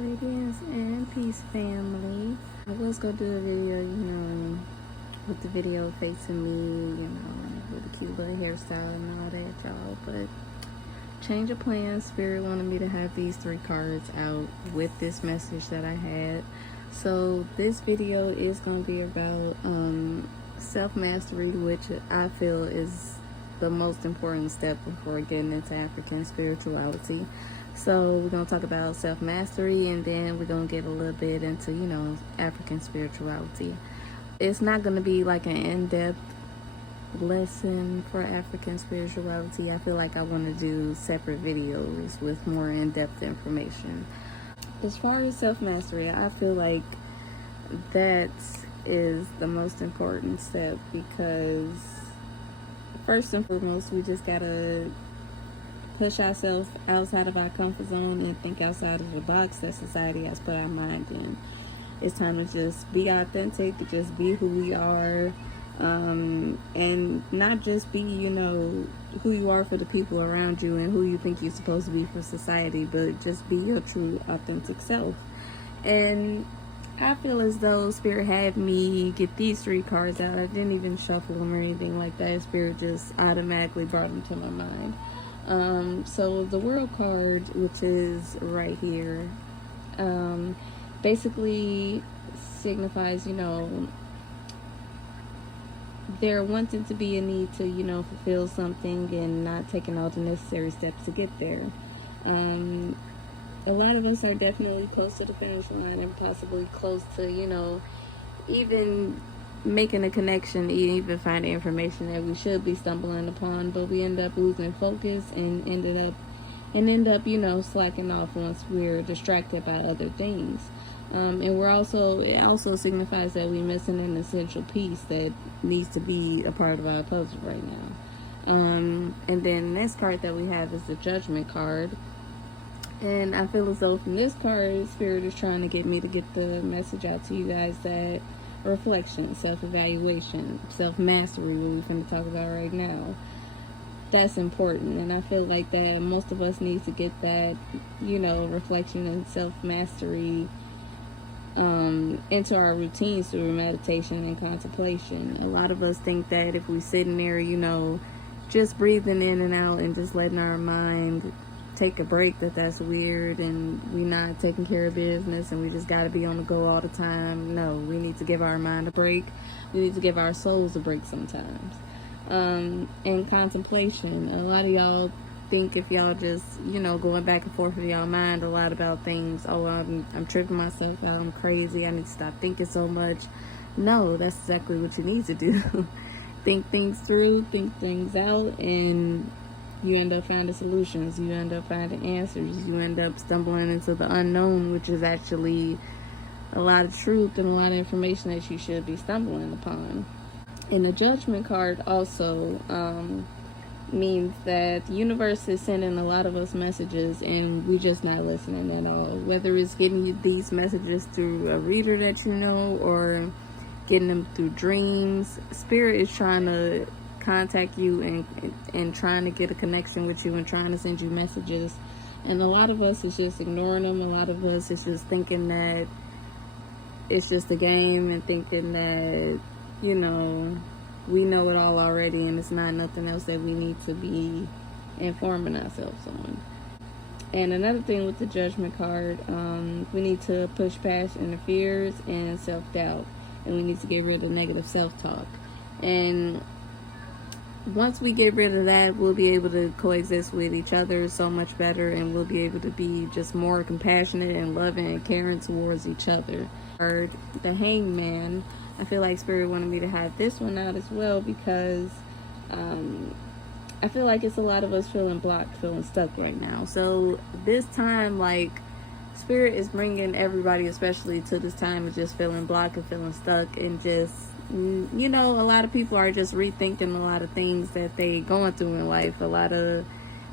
Greetings and peace, family. I was gonna do a video, with the video facing me, with a cute little hairstyle and all that, y'all. But change of plans. Spirit wanted me to have these 3 cards out with this message that I had. So this video is gonna be about self-mastery, which I feel is the most important step before getting into African spirituality. So we're going to talk about self-mastery, and then we're going to get a little bit into, African spirituality. It's not going to be like an in-depth lesson for African spirituality. I feel like I want to do separate videos with more in-depth information. As far as self-mastery, I feel like that is the most important step, because first and foremost, we just got to push ourselves outside of our comfort zone and think outside of the box that society has put our mind in. It's time to just be authentic, to just be who we are, and not just be, who you are for the people around you and who you think you're supposed to be for society, but just be your true, authentic self. And I feel as though Spirit had me get these 3 cards out. I didn't even shuffle them or anything like that. Spirit just automatically brought them to my mind. So the World card, which is right here, basically signifies, there wanting to be a need to, fulfill something and not taking all the necessary steps to get there. A lot of us are definitely close to the finish line and possibly close to, even making a connection, even finding information that we should be stumbling upon, but we end up losing focus and end up slacking off once we're distracted by other things. And it also signifies that we're missing an essential piece that needs to be a part of our puzzle right now. And then the next card that we have is the Judgment card. And I feel as though from this card, Spirit is trying to get me to get the message out to you guys that reflection, self-evaluation, self-mastery, what we're going to talk about right now, that's important. And I feel like that most of us need to get that, reflection and self-mastery into our routines through meditation and contemplation. A lot of us think that if we sitting there, just breathing in and out and just letting our mind take a break, that's weird and we're not taking care of business and we just got to be on the go all the time. No, we need to give our mind a break. We need to give our souls a break sometimes. And contemplation, a lot of y'all think if y'all just going back and forth with y'all mind a lot about things, I'm tripping myself out, I'm crazy, I need to stop thinking so much. No, that's exactly what you need to do. Think things through, think things out, and you end up finding solutions, you end up finding answers, you end up stumbling into the unknown, which is actually a lot of truth and a lot of information that you should be stumbling upon. And the Judgment card also means that the universe is sending a lot of us messages and we just not listening at all. Whether it's getting you these messages through a reader that you know or getting them through dreams, Spirit is trying to contact you and trying to get a connection with you and trying to send you messages, and a lot of us is just ignoring them. A lot of us is just thinking that it's just a game and thinking that we know it all already and it's not nothing else that we need to be informing ourselves on. And another thing with the Judgment card, we need to push past inner fears and self-doubt, and we need to get rid of negative self-talk. And once we get rid of that, we'll be able to coexist with each other so much better, and we'll be able to be just more compassionate and loving and caring towards each other. Or the Hangman, I feel like Spirit wanted me to have this one out as well, because I feel like it's a lot of us feeling blocked, feeling stuck right now. So this time, Spirit is bringing everybody, especially to this time of just feeling blocked and feeling stuck, and just a lot of people are just rethinking a lot of things that they going through in life. A lot of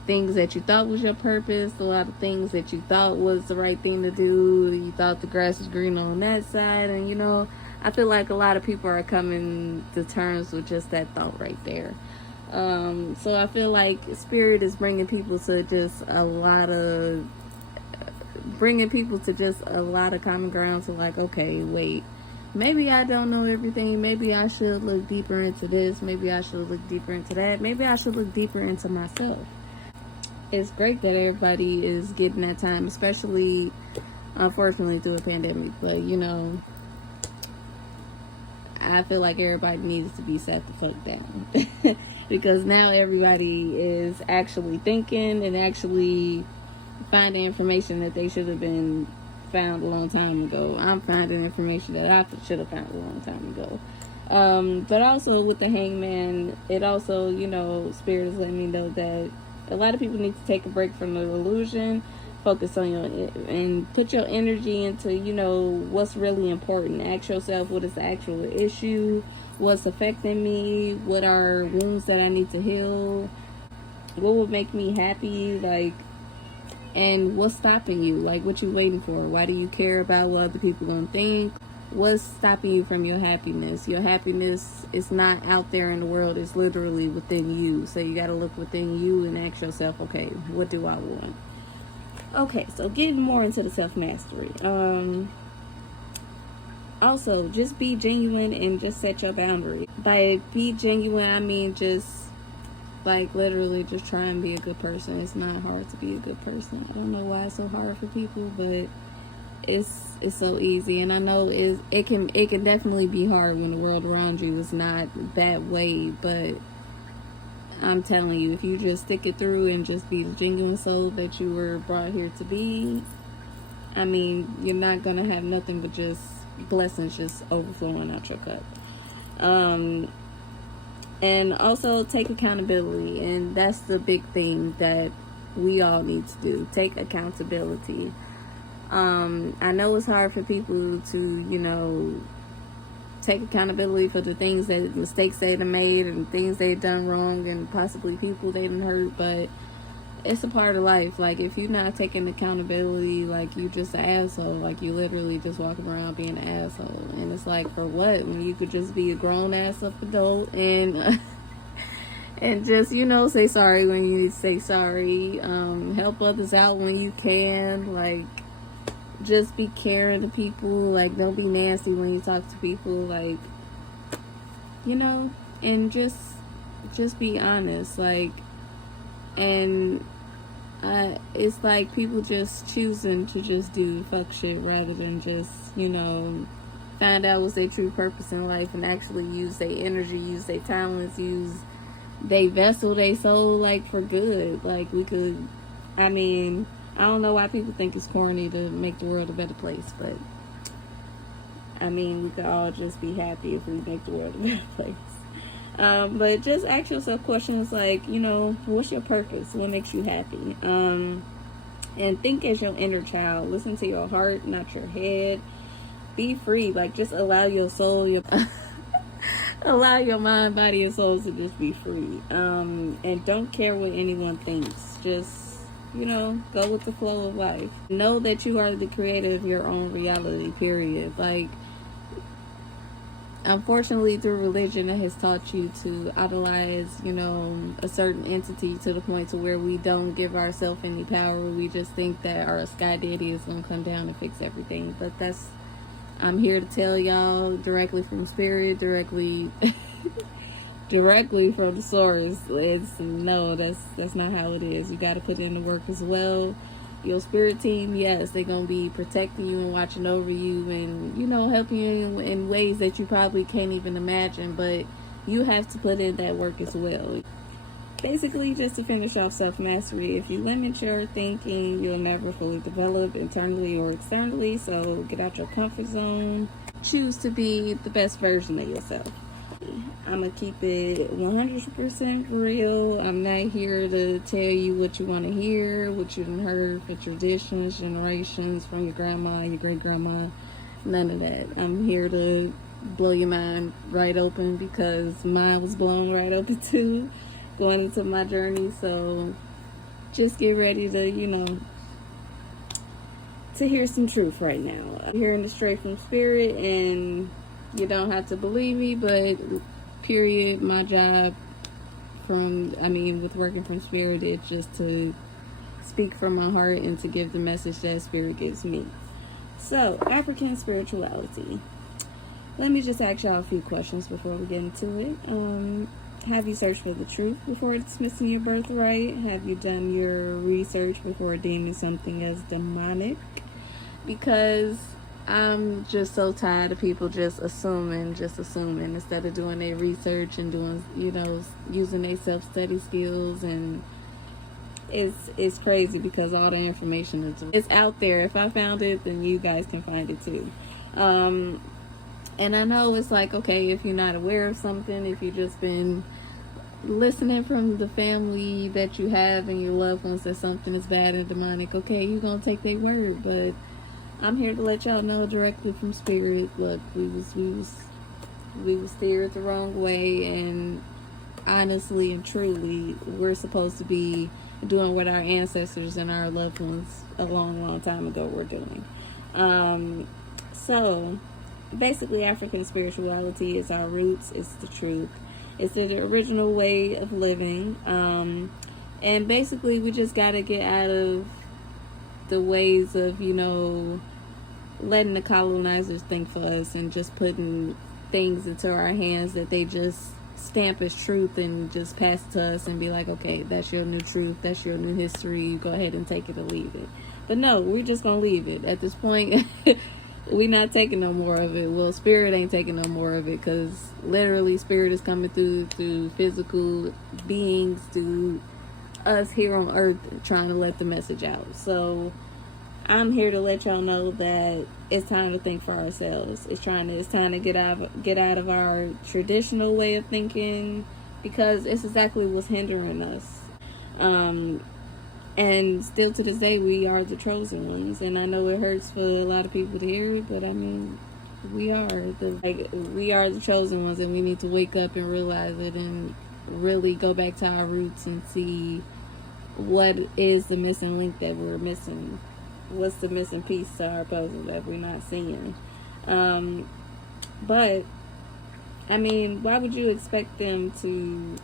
things that you thought was your purpose, a lot of things that you thought was the right thing to do. You thought the grass was green on that side, and I feel like a lot of people are coming to terms with just that thought right there. So I feel like Spirit is bringing people to just a lot of bringing people to just a lot of common ground to like, okay, wait, maybe I don't know everything. Maybe I should look deeper into this. Maybe I should look deeper into that. Maybe I should look deeper into myself. It's great that everybody is getting that time, especially, unfortunately, through a pandemic. But, you know, I feel like everybody needs to be sat the fuck down. Because now everybody is actually thinking and actually finding information that they should have been found a long time ago. I'm finding information that I should have found a long time ago. But also with the hangman, it also, you know, Spirit is letting me know that a lot of people need to take a break from the illusion, focus on and put your energy into, you know, what's really important. Ask yourself, what is the actual issue? What's affecting me? What are wounds that I need to heal? What would make me happy? Like, and what's stopping you? Like, what you waiting for? Why do you care about what other people gonna think? What's stopping you from your happiness? Your happiness is not out there in the world. It's literally within you. So you got to look within you and ask yourself, okay, what do I want? Okay, so getting more into the self-mastery. Also, just be genuine and just set your boundaries. By be genuine, I mean just, like, literally just try and be a good person. It's not hard to be a good person. I don't know why it's so hard for people, but it's so easy. And I know it can definitely be hard when the world around you is not that way, but I'm telling you, if you just stick it through and just be the genuine soul that you were brought here to be, I mean, you're not gonna have nothing but just blessings just overflowing out your cup. And also take accountability, and that's the big thing that we all need to do. Take accountability. I know it's hard for people to, you know, take accountability for the things that mistakes they've made and things they've done wrong and possibly people they done hurt, but it's a part of life. Like, if you're not taking accountability, like, you just an asshole. Like, you literally just walking around being an asshole, and it's like, for what, when you could just be a grown ass up adult and and just, you know, say sorry when you need to say sorry, help others out when you can, like, just be caring to people. Like, don't be nasty when you talk to people, like, you know, and just be honest. Like, and it's like people just choosing to just do fuck shit rather than just, you know, find out what's their true purpose in life and actually use their energy, use their talents, use their vessel, their soul, like, for good. Like, we could, I mean, I don't know why people think it's corny to make the world a better place, but I mean, we could all just be happy if we make the world a better place. But just ask yourself questions like, you know, what's your purpose? What makes you happy? And think as your inner child. Listen to your heart, not your head. Be free. Like, just allow your soul, allow your mind, body, and soul to just be free. And don't care what anyone thinks. Just, you know, go with the flow of life. Know that you are the creator of your own reality, period. Like, unfortunately, through religion, it has taught you to idolize, you know, a certain entity to the point to where we don't give ourselves any power. We just think that our sky daddy is going to come down and fix everything. But I'm here to tell y'all directly from Spirit, directly from the source. No, that's not how it is. You got to put in the work as well. Your spirit team, yes, they're going to be protecting you and watching over you and, you know, helping you in ways that you probably can't even imagine, but you have to put in that work as well. Basically, just to finish off self-mastery, if you limit your thinking, you'll never fully develop internally or externally, so get out your comfort zone. Choose to be the best version of yourself. I'm going to keep it 100% real. I'm not here to tell you what you want to hear, what you done heard for traditions, generations, from your grandma, your great-grandma. None of that. I'm here to blow your mind right open because mine was blown right open too, going into my journey. So just get ready to, you know, to hear some truth right now. I'm hearing it straight from Spirit, and you don't have to believe me, but period, my job with working from Spirit is just to speak from my heart and to give the message that Spirit gives me. So, African spirituality. Let me just ask y'all a few questions before we get into it. Have you searched for the truth before dismissing your birthright? Have you done your research before deeming something as demonic? Because I'm just so tired of people just assuming instead of doing their research and doing, using their self-study skills. And it's crazy because all the information is out there. If I found it, then you guys can find it too. And I know it's like, okay, if you're not aware of something, if you've just been listening from the family that you have and your loved ones that something is bad and demonic, okay, you're going to take their word. But I'm here to let y'all know directly from Spirit. Look, we was steered the wrong way, and honestly and truly, we're supposed to be doing what our ancestors and our loved ones a long time ago were doing. So basically, African spirituality is our roots. It's the truth. It's the original way of living. And basically, we just got to get out of the ways of, letting the colonizers think for us and just putting things into our hands that they just stamp as truth and just pass it to us and be like, okay, that's your new truth. That's your new history. You go ahead and take it or leave it. But no, we're just going to leave it. At this point, we're not taking no more of it. Well, Spirit ain't taking no more of it, because literally Spirit is coming through physical beings, to us here on earth, trying to let the message out. So I'm here to let y'all know that it's time to think for ourselves. It's time to get out of our traditional way of thinking, because it's exactly what's hindering us. And still to this day, we are the chosen ones. And I know it hurts for a lot of people to hear it, but I mean, we are the chosen ones, and we need to wake up and realize it and really go back to our roots and see what is the missing link that we're missing. What's the missing piece to our puzzle that we're not seeing? But I mean, why would you expect them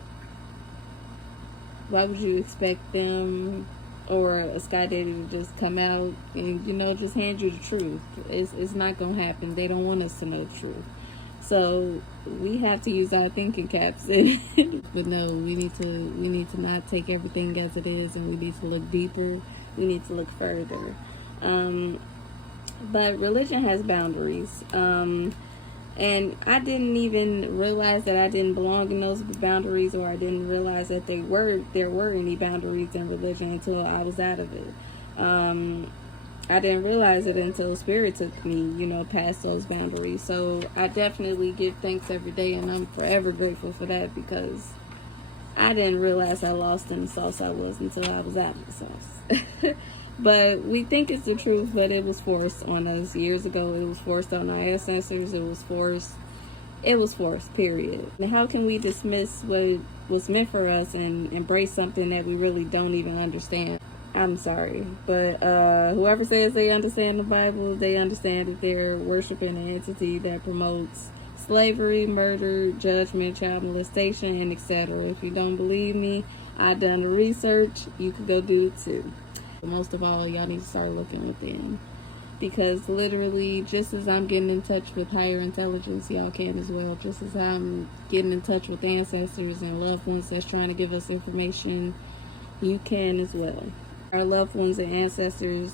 or a Sky Daddy to just come out and, just hand you the truth? It's not going to happen. They don't want us to know the truth. So we have to use our thinking caps. But no, we need to not take everything as it is, and we need to look deeper. We need to look further. But religion has boundaries. And I didn't even realize that I didn't belong in those boundaries, or I didn't realize that there were any boundaries in religion until I was out of it. I didn't realize it until Spirit took me, past those boundaries. So I definitely give thanks every day, and I'm forever grateful for that, because I didn't realize how lost in the sauce I was until I was out of the sauce. But we think it's the truth, but it was forced on us years ago. It was forced on our ancestors. It was forced, period. And how can we dismiss what was meant for us and embrace something that we really don't even understand? I'm sorry, but whoever says they understand the Bible, they understand that they're worshiping an entity that promotes slavery, murder, judgment, child molestation, and etc. If you don't believe me, I've done the research. You could go do it too. Most of all, y'all need to start looking within, because literally, just as I'm getting in touch with higher intelligence, y'all can as well. Just as I'm getting in touch with ancestors and loved ones that's trying to give us information, you can as well. Our loved ones and ancestors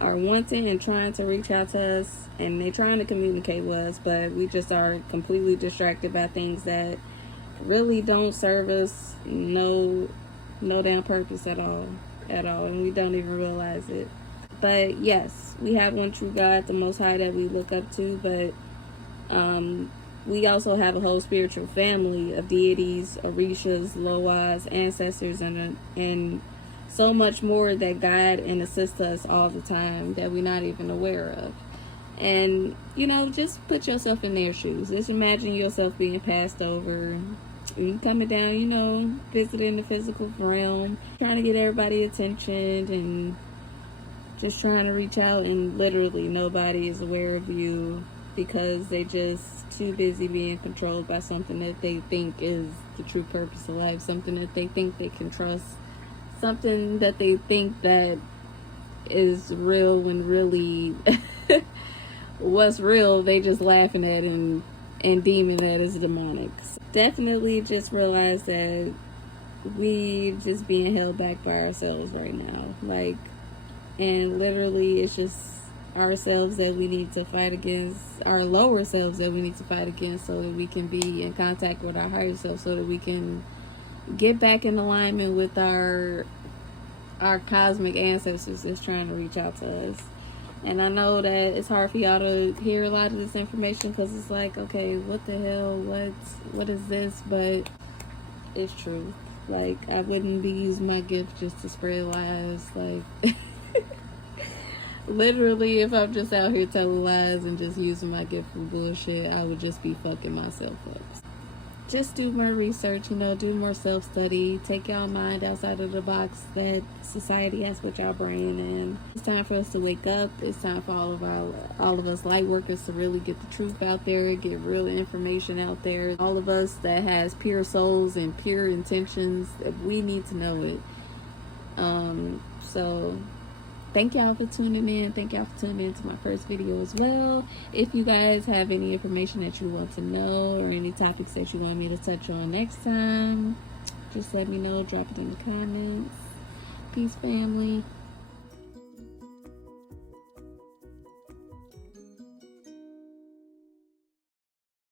are wanting and trying to reach out to us, and they're trying to communicate with us, but we just are completely distracted by things that really don't serve us no damn purpose at all, and we don't even realize it. But yes, we have one true God, the Most High, that we look up to, but we also have a whole spiritual family of deities, orishas, loas, ancestors, and so much more that guide and assist us all the time that we're not even aware of. And just put yourself in their shoes. Just imagine yourself being passed over, and coming down, visiting the physical realm, trying to get everybody's attention and just trying to reach out, and literally nobody is aware of you because they just too busy being controlled by something that they think is the true purpose of life, something that they think they can trust, something that they think that is real when really what's real they just laughing at and deeming that as demonic. So definitely just realize that we just being held back by ourselves right now, like, and literally it's just ourselves that we need to fight against, our lower selves that we need to fight against, so that we can be in contact with our higher self, so that we can get back in alignment with our cosmic ancestors that's trying to reach out to us. And I know that it's hard for y'all to hear a lot of this information, because it's like, okay, what the hell, what is this? But it's true. Like, I wouldn't be using my gift just to spread lies. Like, literally, if I'm just out here telling lies and just using my gift for bullshit, I would just be fucking myself up. Just do more research, do more self-study. Take y'all mind outside of the box that society has put y'all brain in. It's time for us to wake up. It's time for all of us light workers to really get the truth out there, get real information out there. All of us that has pure souls and pure intentions, we need to know it. So thank y'all for tuning in. Thank y'all for tuning in to my first video as well. If you guys have any information that you want to know, or any topics that you want me to touch on next time, just let me know. Drop it in the comments. Peace, family.